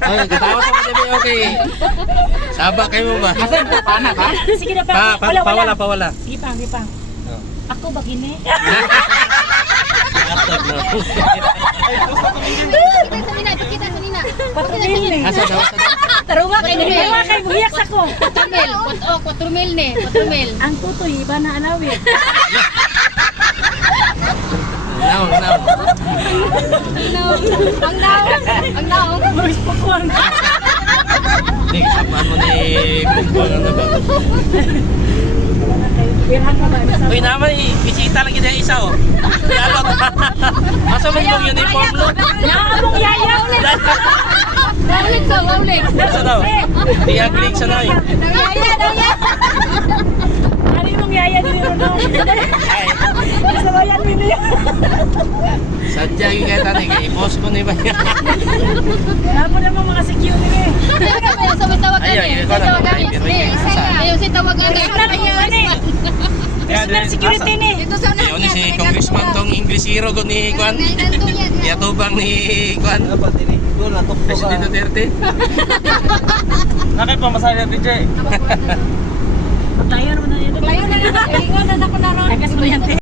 Ay, katawa sa mga okay. Saba kayo mo ba? Asan ka? Pana ka? Sige na pa. Pawala. Sige pa. Ako ba gini? Atag na. Kita sa Nina. Patrumil ni. Asa daw? Taruwa kay buhiyak sa ko. 4 mil. 4 mil ni. 4 mil. Ang tutoy iba na alawit. Naong. Ang naong. Boys popcorn. Hindi, sapaan mo ni Kumpang na ba? Birhan ka ba? Uy naman, bisita lagi na isa oh. Lalot. Asa mo yung uniform lo? Naabong yaya ulit. Waulit. Asa daw? Tiyaglig sa na yun. Daya. Ano yung yaya ni Ronald? Ay, Sabayan mo niya. sadya yung kaya tanay. I-post ko na iba yan. Napo naman mga security. So may tawagan Ayun, ni. ito na, Ayun si tawagan ni. Personal security ni. Ito sa Ayun ni si Congressman tong English hero ko ni Juan. Yatubang ni Juan. Presidente Duterte. Nakay pa masaya DJ. Patayan mo na yun. Layo na ako na ron. Tagas mo yan.